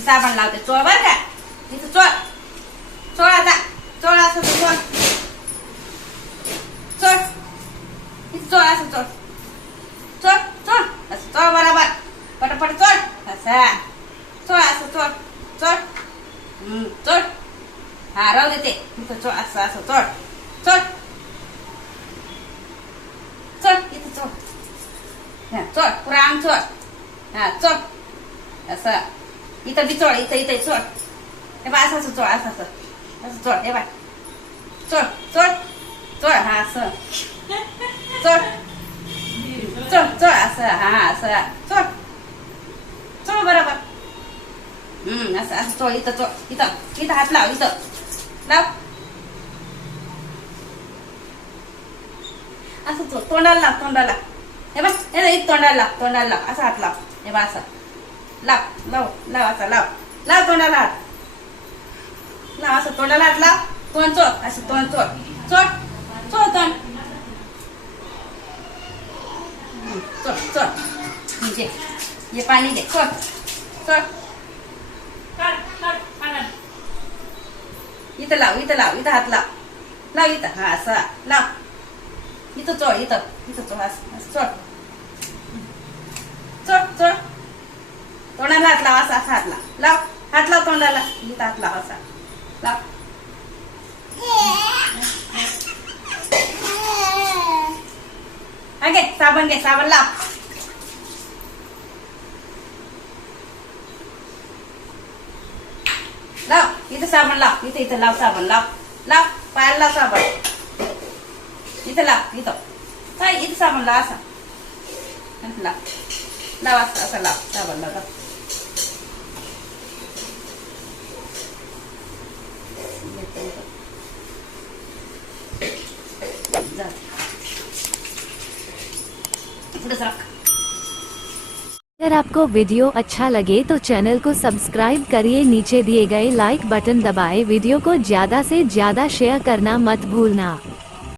साबण लावते चोळ बर का इथं चोळ चोळ आता चोळ असं चोळ चोळ इथं चोळ असं चोळ चोळ चोळ असं चोळ बरोबर पटापट चोळ असा चोळ असं चोळ चोळ चोळ हा राहू देते इथं चोळ असं असं चोळ चोळ चोळ इथं चोळ हा चोळ पुरा अंग चोळ हा चोळ असं इथं बी चोळ इथं इथं चोळ हे बा असं चोळ असं असं असं चोळ हे बा चोळ चोळ चोळ हा असं चोळ चोळ चोळ असं हा असं चोळ चोळ बरोबर असं असं चोळ इथं चोळ इथं इथं हात लाव इथं लाव असं चोळ तोंडाला लाव तोंडाला हे बा हे इथं तोंडाला लाव असं हात लाव हे बा असं लाव लाव लाव असं लाव लाव तोंडाला हात लाव असं तोंडाला हात लाव तोंड चोळ असं तोंड चोळ चोळ चोळ तोंड चोळ चोळ घे हे पाणी घे चोळ चोळ इथं लाव इथं हात लाव लाव इथं हा असं लाव इथं चोळ इथं चोळ असं चोळ चोळ चोळ तोंडाला हात लाव असा असा हात लाव तोंडाला इथं हात लाव असा लाव हा घे साबण लाव लाव इथं साबण लाव इथं लाव साबण लाव पायाला लाव साबण इथं लाव इथं साबण लाव असा लाव असं लाव साबण लाव अगर आपको वीडियो अच्छा लगे तो चैनल को सब्सक्राइब करिए, नीचे दिए गए लाइक बटन दबाएं, वीडियो को ज्यादा से ज्यादा शेयर करना मत भूलना।